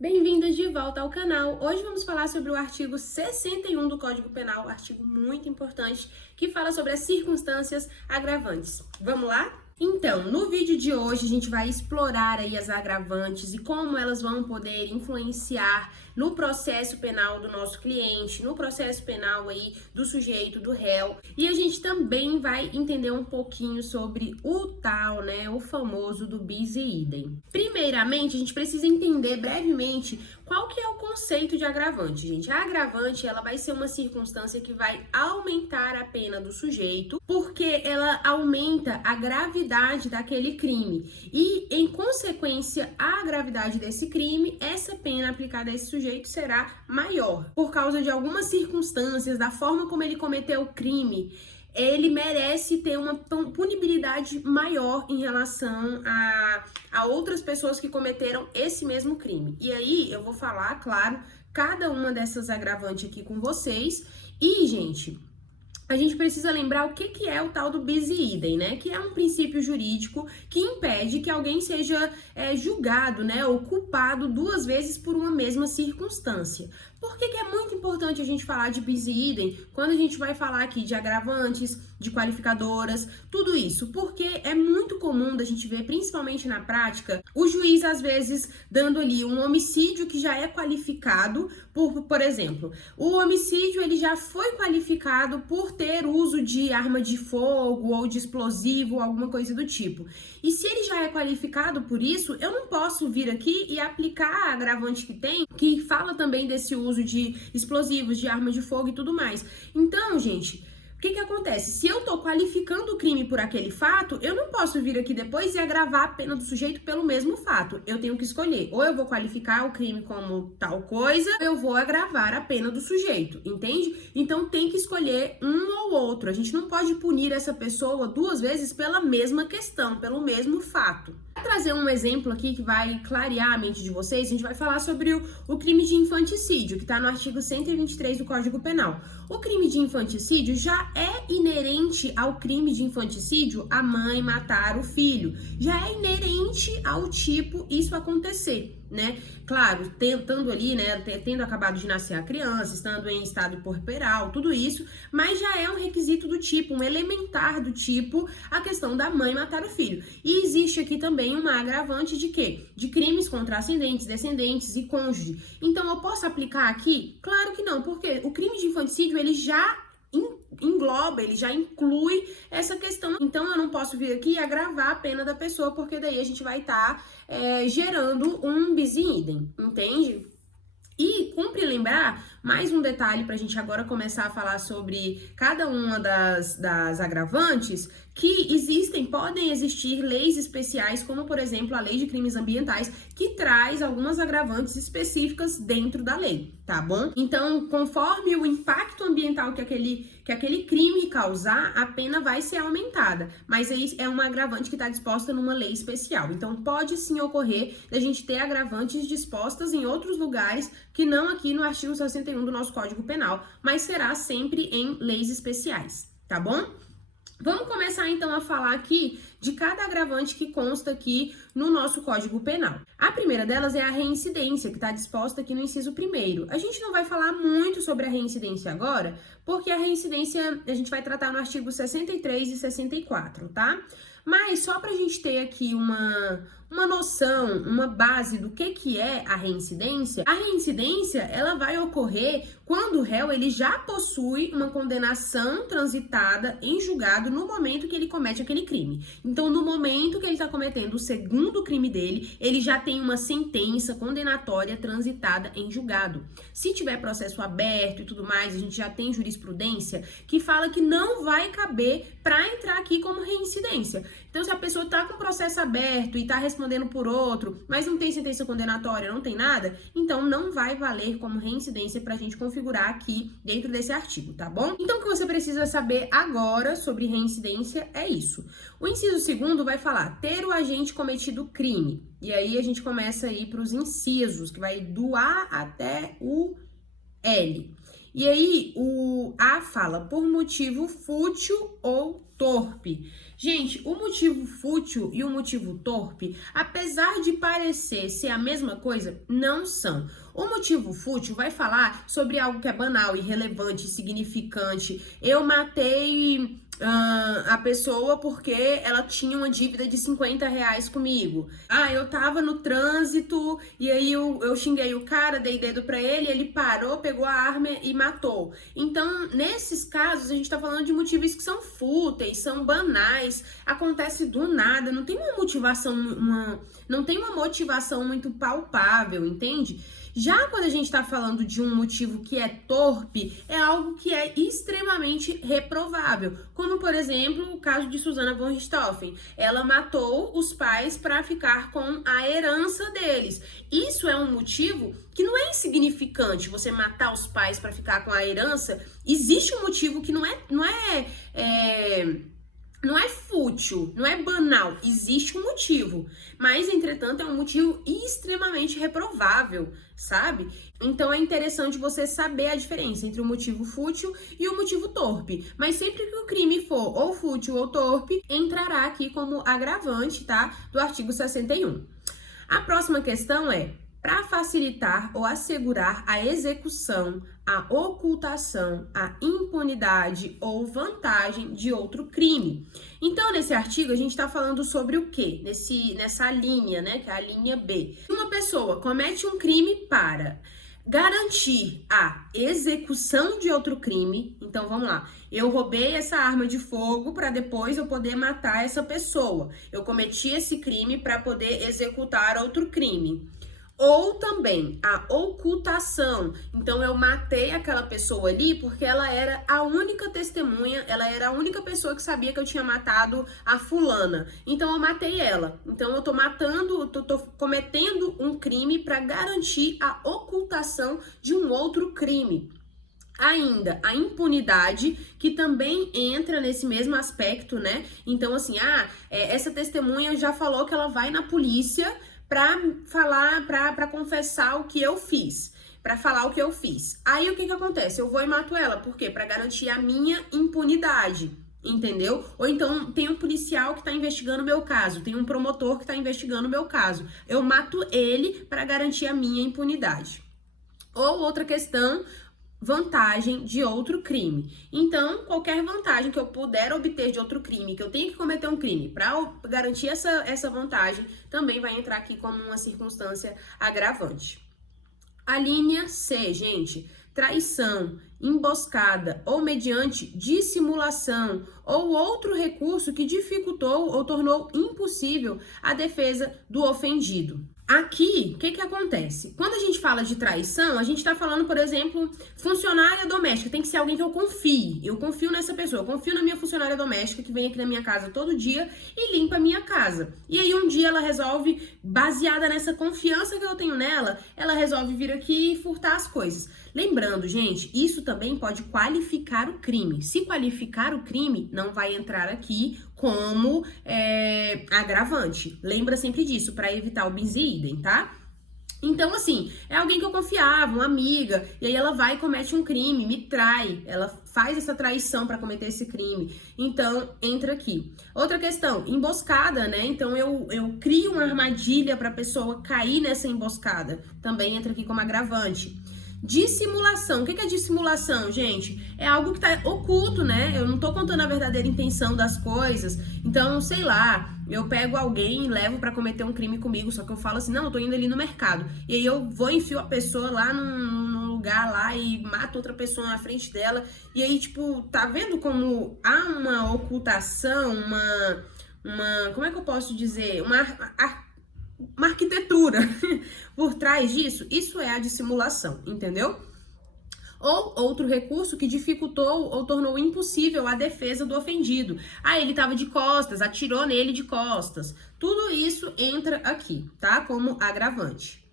Bem-vindos de volta ao canal. Hoje vamos falar sobre o artigo 61 do Código Penal, artigo muito importante que fala sobre as circunstâncias agravantes. Vamos lá? Então, no vídeo de hoje a gente vai explorar aí as agravantes e como elas vão poder influenciar no processo penal do nosso cliente, no processo penal aí do sujeito, do réu. E a gente também vai entender um pouquinho sobre o tal, o famoso do bis e idem. Primeiramente, a gente precisa entender brevemente qual que é o conceito de agravante, gente. A agravante, ela vai ser uma circunstância que vai aumentar a pena do sujeito, porque ela aumenta a gravidade daquele crime. E, em consequência, à gravidade desse crime, essa pena aplicada a esse sujeito será maior. Por causa de algumas circunstâncias, da forma como ele cometeu o crime, ele merece ter uma punibilidade maior em relação a outras pessoas que cometeram esse mesmo crime. E aí eu vou falar, claro, cada uma dessas agravantes aqui com vocês. E, gente, a gente precisa lembrar o que é o tal do bis e idem, Que é um princípio jurídico que impede que alguém seja julgado, ou culpado duas vezes por uma mesma circunstância. Por que é muito importante a gente falar de bis e idem quando a gente vai falar aqui de agravantes, de qualificadoras, tudo isso? Porque é muito comum da gente ver, principalmente na prática, o juiz às vezes dando ali um homicídio que já é qualificado por exemplo, o homicídio ele já foi qualificado por ter uso de arma de fogo ou de explosivo ou alguma coisa do tipo. E se ele já é qualificado por isso, eu não posso vir aqui e aplicar a agravante que tem, que fala também desse uso de explosivos, de arma de fogo e tudo mais. Então, gente, o que acontece? Se eu tô qualificando o crime por aquele fato, eu não posso vir aqui depois e agravar a pena do sujeito pelo mesmo fato. Eu tenho que escolher. Ou eu vou qualificar o crime como tal coisa, ou eu vou agravar a pena do sujeito, entende? Então tem que escolher um ou outro. A gente não pode punir essa pessoa duas vezes pela mesma questão, pelo mesmo fato. Vou trazer um exemplo aqui que vai clarear a mente de vocês. A gente vai falar sobre o crime de infanticídio, que está no artigo 123 do Código Penal. O crime de infanticídio já é inerente ao crime de infanticídio a mãe matar o filho. Já é inerente ao tipo isso acontecer, Claro, tentando ali, tendo acabado de nascer a criança, estando em estado puerperal, tudo isso, mas já é um requisito do tipo, um elementar do tipo, a questão da mãe matar o filho. E existe aqui também uma agravante de quê? De crimes contra ascendentes, descendentes e cônjuge. Então, eu posso aplicar aqui? Claro que não, porque o crime de infanticídio, ele já engloba, ele já inclui essa questão. Então, eu não posso vir aqui e agravar a pena da pessoa, porque daí a gente vai estar gerando um bis e idem, entende? E cumpre lembrar mais um detalhe para a gente agora começar a falar sobre cada uma das agravantes, que podem existir leis especiais, como por exemplo a Lei de Crimes Ambientais, que traz algumas agravantes específicas dentro da lei, tá bom? Então, conforme o impacto ambiental que aquele crime causar, a pena vai ser aumentada, mas aí é uma agravante que está disposta numa lei especial. Então, pode sim ocorrer da gente ter agravantes dispostas em outros lugares que não aqui no artigo 61 do nosso Código Penal, mas será sempre em leis especiais, tá bom? Vamos começar então a falar aqui de cada agravante que consta aqui no nosso Código Penal. A primeira delas é a reincidência, que está disposta aqui no inciso 1º. A gente não vai falar muito sobre a reincidência agora, porque a reincidência a gente vai tratar no artigo 63 e 64, tá? Mas só para a gente ter aqui uma noção, uma base do que é a reincidência ela vai ocorrer quando o réu ele já possui uma condenação transitada em julgado no momento que ele comete aquele crime. Então, no momento que ele está cometendo o segundo crime dele, ele já tem uma sentença condenatória transitada em julgado. Se tiver processo aberto e tudo mais, a gente já tem jurisprudência que fala que não vai caber para entrar aqui como reincidência. Então, se a pessoa está com processo aberto e está respondendo por outro, mas não tem sentença condenatória, não tem nada, então não vai valer como reincidência para a gente configurar aqui dentro desse artigo, tá bom? Então, o que você precisa saber agora sobre reincidência é isso. O inciso 2º vai falar ter o agente cometido crime. E aí a gente começa a ir para os incisos, que vai do A até o L. E aí, o A fala por motivo fútil ou torpe. Gente, o motivo fútil e o motivo torpe, apesar de parecer ser a mesma coisa, não são. O motivo fútil vai falar sobre algo que é banal, irrelevante, insignificante. Eu matei a pessoa porque ela tinha uma dívida de 50 reais comigo. Eu tava no trânsito e aí eu xinguei o cara, dei dedo pra ele parou, pegou a arma e matou. Então, nesses casos, a gente tá falando de motivos que são fúteis, são banais, acontece do nada, não tem uma motivação, não tem uma motivação muito palpável, entende? Já quando a gente está falando de um motivo que é torpe, é algo que é extremamente reprovável. Como, por exemplo, o caso de Susana von Richthofen. Ela matou os pais para ficar com a herança deles. Isso é um motivo que não é insignificante, você matar os pais para ficar com a herança. Existe um motivo que não é fútil, não é banal, existe um motivo, mas entretanto é um motivo extremamente reprovável, sabe? Então é interessante você saber a diferença entre o motivo fútil e o motivo torpe, mas sempre que o crime for ou fútil ou torpe, entrará aqui como agravante, tá? Do artigo 61. A próxima questão é: para facilitar ou assegurar a execução, a ocultação, a impunidade ou vantagem de outro crime. Então, nesse artigo, a gente está falando sobre o quê? Nessa linha, né, que é a linha B. Uma pessoa comete um crime para garantir a execução de outro crime. Então, vamos lá. Eu roubei essa arma de fogo para depois eu poder matar essa pessoa. Eu cometi esse crime para poder executar outro crime. Ou também a ocultação. Então, eu matei aquela pessoa ali porque ela era a única testemunha, ela era a única pessoa que sabia que eu tinha matado a fulana. Então, eu matei ela. Então, eu tô cometendo um crime para garantir a ocultação de um outro crime. Ainda, a impunidade, que também entra nesse mesmo aspecto, né? Então, assim, essa testemunha já falou que ela vai na polícia para confessar o que eu fiz, para falar o que eu fiz. Aí o que acontece? Eu vou e mato ela, por quê? Para garantir a minha impunidade, entendeu? Ou então tem um policial que tá investigando o meu caso, tem um promotor que tá investigando o meu caso. Eu mato ele para garantir a minha impunidade. Ou outra questão, vantagem de outro crime. Então, qualquer vantagem que eu puder obter de outro crime, que eu tenho que cometer um crime para garantir essa vantagem, também vai entrar aqui como uma circunstância agravante. A linha C, gente, traição, emboscada ou mediante dissimulação ou outro recurso que dificultou ou tornou impossível a defesa do ofendido. Aqui, o que acontece? Quando a gente fala de traição, a gente está falando, por exemplo, funcionária doméstica. Tem que ser alguém que eu confie. Eu confio nessa pessoa. Eu confio na minha funcionária doméstica que vem aqui na minha casa todo dia e limpa a minha casa. E aí um dia ela resolve, baseada nessa confiança que eu tenho nela, ela resolve vir aqui e furtar as coisas. Lembrando, gente, isso também pode qualificar o crime. Se qualificar o crime, não vai entrar aqui como agravante. Lembra sempre disso, para evitar o bis e idem, tá? Então, assim, é alguém que eu confiava, uma amiga, e aí ela vai e comete um crime, me trai, ela faz essa traição para cometer esse crime. Então, entra aqui. Outra questão, emboscada, né? Então, eu crio uma armadilha para a pessoa cair nessa emboscada. Também entra aqui como agravante. Dissimulação. O que é dissimulação, gente? É algo que tá oculto, né? Eu não tô contando a verdadeira intenção das coisas. Então, sei lá, eu pego alguém e levo pra cometer um crime comigo, só que eu falo assim, não, eu tô indo ali no mercado. E aí eu vou e enfio a pessoa lá num lugar lá e mato outra pessoa na frente dela. E aí, tipo, tá vendo como há uma ocultação, como é que eu posso dizer? Uma arquitetura por trás disso? Isso é a dissimulação, entendeu? Ou outro recurso que dificultou ou tornou impossível a defesa do ofendido. Ele tava de costas, atirou nele de costas. Tudo isso entra aqui, tá? Como agravante.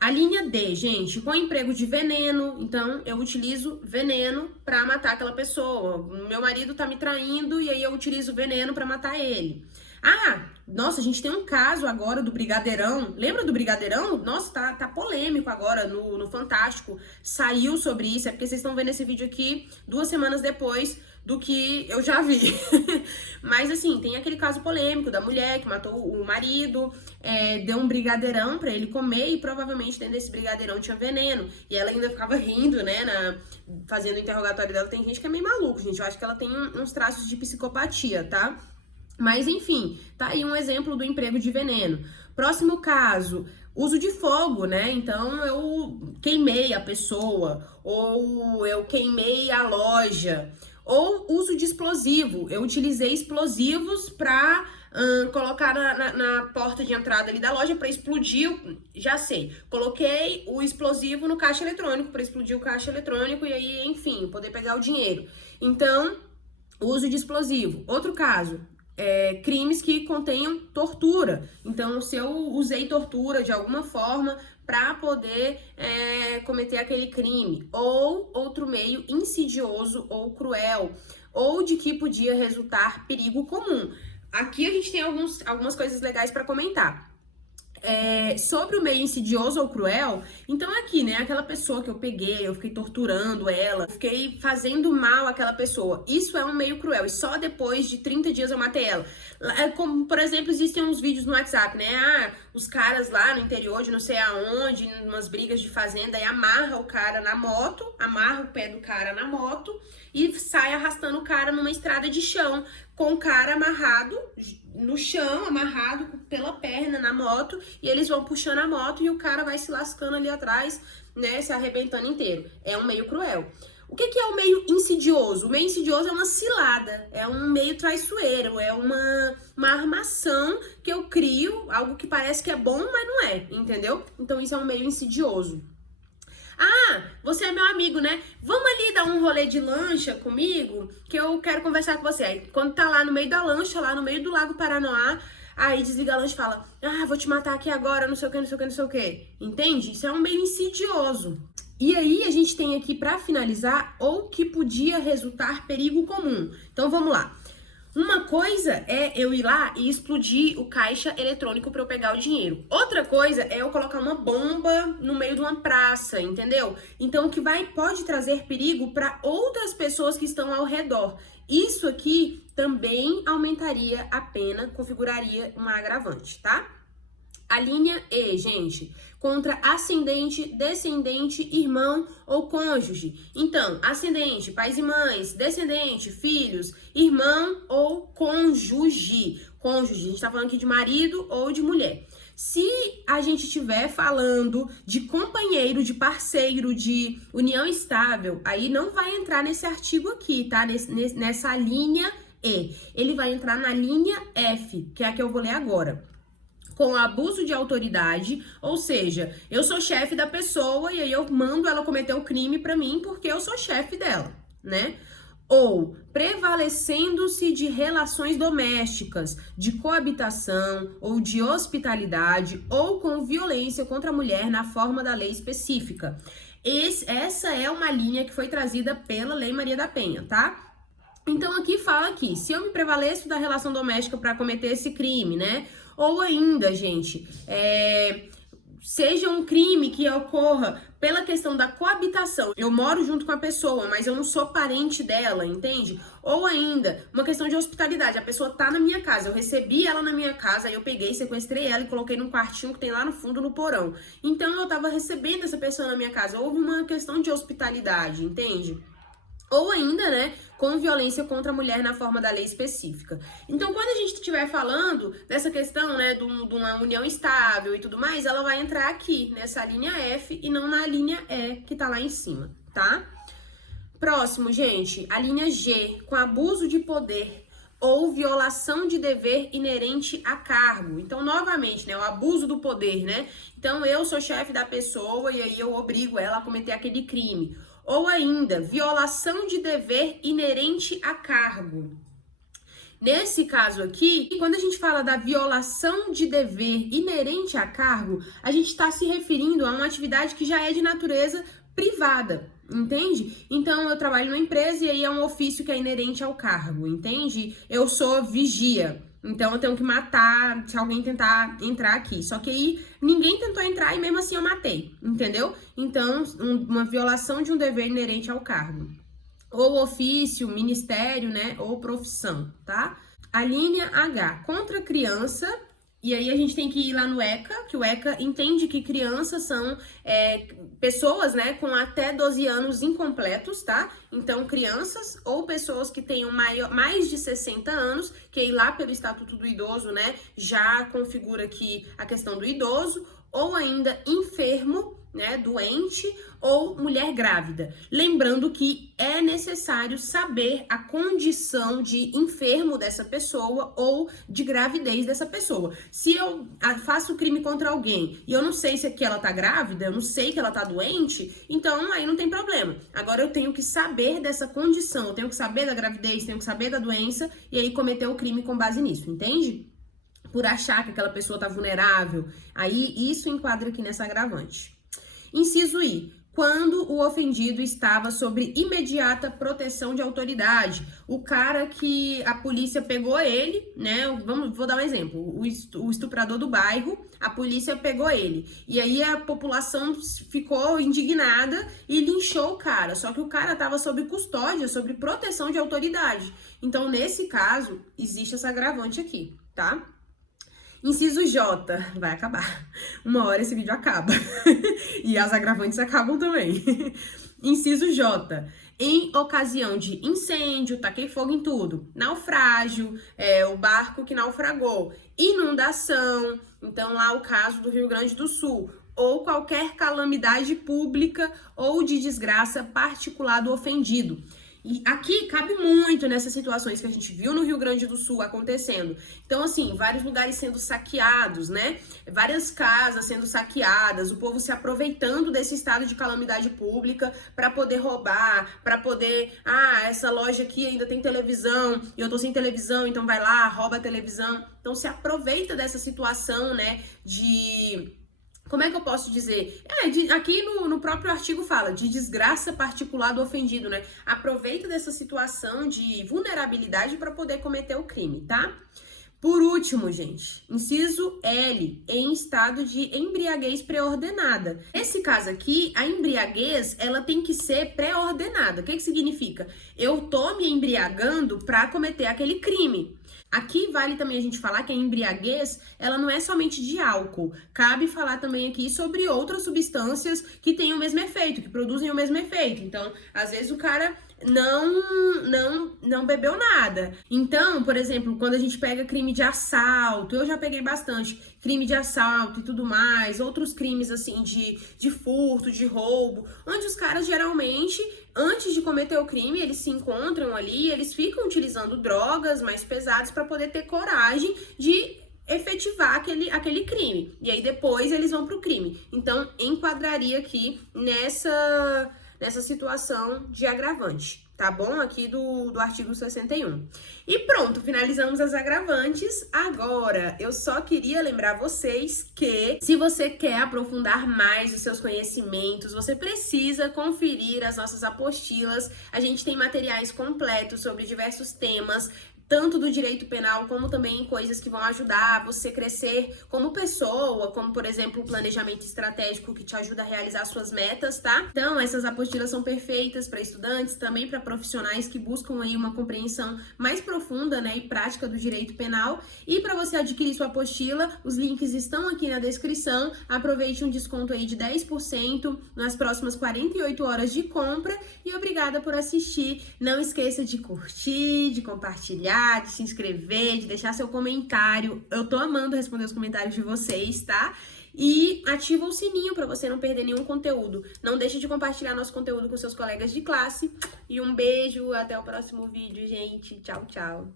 A linha D, gente, com emprego de veneno, então eu utilizo veneno para matar aquela pessoa. Meu marido tá me traindo e aí eu utilizo veneno para matar ele. Nossa, a gente tem um caso agora do Brigadeirão. Lembra do Brigadeirão? Nossa, tá polêmico agora no Fantástico. Saiu sobre isso, é porque vocês estão vendo esse vídeo aqui 2 semanas depois do que eu já vi. Mas assim, tem aquele caso polêmico da mulher que matou o marido, deu um brigadeirão pra ele comer e provavelmente dentro desse brigadeirão tinha veneno. E ela ainda ficava rindo, né, fazendo o interrogatório dela. Tem gente que é meio maluco, gente. Eu acho que ela tem uns traços de psicopatia, tá? Mas enfim, tá aí um exemplo do emprego de veneno. Próximo caso, uso de fogo, né? Então eu queimei a pessoa, ou eu queimei a loja. Ou uso de explosivo, eu utilizei explosivos pra colocar na porta de entrada ali da loja pra explodir, já sei. Coloquei o explosivo no caixa eletrônico pra explodir o caixa eletrônico e aí, enfim, poder pegar o dinheiro. Então, uso de explosivo. Outro caso, crimes que contenham tortura. Então, se eu usei tortura de alguma forma para poder cometer aquele crime, ou outro meio insidioso ou cruel, ou de que podia resultar perigo comum. Aqui a gente tem algumas coisas legais para comentar. Sobre o meio insidioso ou cruel, então aqui, né, aquela pessoa que eu peguei, eu fiquei torturando ela, eu fiquei fazendo mal àquela pessoa, isso é um meio cruel, e só depois de 30 dias eu matei ela. Como, por exemplo, existem uns vídeos no WhatsApp, né, os caras lá no interior de não sei aonde, umas brigas de fazenda, e amarra o cara na moto, amarra o pé do cara na moto, e sai arrastando o cara numa estrada de chão, com o cara amarrado no chão, amarrado pela perna na moto, e eles vão puxando a moto e o cara vai se lascando ali atrás, né, se arrebentando inteiro. É um meio cruel. O que é o meio insidioso? O meio insidioso é uma cilada, é um meio traiçoeiro, é uma armação que eu crio, algo que parece que é bom, mas não é, entendeu? Então isso é um meio insidioso. Ah, você é meu amigo, né? Vamos ali dar um rolê de lancha comigo, que eu quero conversar com você. Aí, quando tá lá no meio da lancha, lá no meio do Lago Paranoá, aí desliga a lancha e fala, vou te matar aqui agora, não sei o que, não sei o que, não sei o que. Entende? Isso é um meio insidioso. E aí, a gente tem aqui, pra finalizar, ou que podia resultar perigo comum. Então, vamos lá. Uma coisa é eu ir lá e explodir o caixa eletrônico para eu pegar o dinheiro. Outra coisa é eu colocar uma bomba no meio de uma praça, entendeu? Então, o que pode trazer perigo para outras pessoas que estão ao redor. Isso aqui também aumentaria a pena, configuraria uma agravante, tá? A linha E, gente, contra ascendente, descendente, irmão ou cônjuge. Então, ascendente, pais e mães, descendente, filhos, irmão ou cônjuge. Cônjuge, a gente tá falando aqui de marido ou de mulher. Se a gente estiver falando de companheiro, de parceiro, de união estável, aí não vai entrar nesse artigo aqui, tá? Nessa linha E. Ele vai entrar na linha F, que é a que eu vou ler agora. Com abuso de autoridade, ou seja, eu sou chefe da pessoa e aí eu mando ela cometer o crime pra mim porque eu sou chefe dela, né? Ou prevalecendo-se de relações domésticas, de coabitação ou de hospitalidade ou com violência contra a mulher na forma da lei específica. Essa é uma linha que foi trazida pela Lei Maria da Penha, tá? Então aqui fala que se eu me prevaleço da relação doméstica para cometer esse crime, né? Ou ainda, gente, seja um crime que ocorra pela questão da coabitação. Eu moro junto com a pessoa, mas eu não sou parente dela, entende? Ou ainda, uma questão de hospitalidade. A pessoa tá na minha casa, eu recebi ela na minha casa, aí eu peguei, sequestrei ela e coloquei num quartinho que tem lá no fundo, no porão. Então, eu tava recebendo essa pessoa na minha casa. Houve uma questão de hospitalidade, entende? Ou ainda, né, com violência contra a mulher na forma da lei específica. Então, quando a gente estiver falando dessa questão, né, de uma união estável e tudo mais, ela vai entrar aqui, nessa linha F e não na linha E, que tá lá em cima, tá? Próximo, gente, a linha G, com abuso de poder ou violação de dever inerente a cargo. Então, novamente, né, o abuso do poder, né? Então, eu sou chefe da pessoa e aí eu obrigo ela a cometer aquele crime. Ou ainda, violação de dever inerente a cargo. Nesse caso aqui, quando a gente fala da violação de dever inerente a cargo, a gente está se referindo a uma atividade que já é de natureza privada, entende? Então, eu trabalho numa empresa e aí é um ofício que é inerente ao cargo, entende? Eu sou vigia. Então eu tenho que matar se alguém tentar entrar aqui. Só que aí ninguém tentou entrar e mesmo assim eu matei, entendeu? Então, uma violação de um dever inerente ao cargo. Ou ofício, ministério, né? Ou profissão, tá? A linha H, contra criança. E aí a gente tem que ir lá no ECA, que o ECA entende que crianças são pessoas, né, com até 12 anos incompletos, tá? Então, crianças ou pessoas que tenham mais de 60 anos, que aí lá pelo Estatuto do Idoso, né, já configura aqui a questão do idoso, ou ainda enfermo, né, doente ou mulher grávida. Lembrando que é necessário saber a condição de enfermo dessa pessoa ou de gravidez dessa pessoa. Se eu faço crime contra alguém e eu não sei se aqui ela tá grávida, eu não sei que ela tá doente, então aí não tem problema. Agora eu tenho que saber dessa condição, eu tenho que saber da gravidez, tenho que saber da doença e aí cometer o crime com base nisso, entende? Por achar que aquela pessoa tá vulnerável. Aí isso enquadra aqui nessa agravante. Inciso I. Quando o ofendido estava sob imediata proteção de autoridade. O cara que a polícia pegou ele, né? Vou dar um exemplo. O estuprador do bairro, a polícia pegou ele. E aí a população ficou indignada e linchou o cara. Só que o cara estava sob custódia, sob proteção de autoridade. Então, nesse caso, existe essa agravante aqui, tá? Inciso J, vai acabar. Uma hora esse vídeo acaba. E as agravantes acabam também. Inciso J, em ocasião de incêndio, taquei fogo em tudo, naufrágio, o barco que naufragou, inundação, então lá o caso do Rio Grande do Sul, ou qualquer calamidade pública ou de desgraça particular do ofendido. E aqui cabe muito nessas situações que a gente viu no Rio Grande do Sul acontecendo. Então, assim, vários lugares sendo saqueados, né? Várias casas sendo saqueadas, o povo se aproveitando desse estado de calamidade pública para poder roubar, para poder, essa loja aqui ainda tem televisão e eu tô sem televisão, então vai lá, rouba a televisão. Então, se aproveita dessa situação, né, como é que eu posso dizer? Aqui no próprio artigo fala de desgraça particular do ofendido, né? Aproveita dessa situação de vulnerabilidade para poder cometer o crime, tá? Por último, gente, inciso L, em estado de embriaguez pré-ordenada. Nesse caso aqui, a embriaguez, ela tem que ser pré-ordenada. O que significa? Eu tô me embriagando para cometer aquele crime. Aqui vale também a gente falar que a embriaguez, ela não é somente de álcool. Cabe falar também aqui sobre outras substâncias que têm o mesmo efeito, que produzem o mesmo efeito. Então, às vezes o cara não bebeu nada. Então, por exemplo, quando a gente pega crime de assalto, eu já peguei bastante crime de assalto e tudo mais, outros crimes assim de furto, de roubo, onde os caras geralmente, antes de cometer o crime, eles se encontram ali, eles ficam utilizando drogas mais pesadas para poder ter coragem de efetivar aquele crime. E aí depois eles vão pro crime. Então, enquadraria aqui nessa situação de agravante, tá bom? Aqui do artigo 61. E pronto, finalizamos as agravantes. Agora, eu só queria lembrar vocês que, se você quer aprofundar mais os seus conhecimentos, você precisa conferir as nossas apostilas. A gente tem materiais completos sobre diversos temas, tanto do direito penal, como também coisas que vão ajudar você a crescer como pessoa, como, por exemplo, o planejamento estratégico que te ajuda a realizar suas metas, tá? Então, essas apostilas são perfeitas para estudantes, também para profissionais que buscam aí uma compreensão mais profunda, né, e prática do direito penal. E para você adquirir sua apostila, os links estão aqui na descrição. Aproveite um desconto aí de 10% nas próximas 48 horas de compra. E obrigada por assistir. Não esqueça de curtir, de compartilhar, de se inscrever, de deixar seu comentário. Eu tô amando responder os comentários de vocês, tá? E ativa o sininho para você não perder nenhum conteúdo. Não deixe de compartilhar nosso conteúdo com seus colegas de classe. E um beijo, até o próximo vídeo, gente. Tchau, tchau.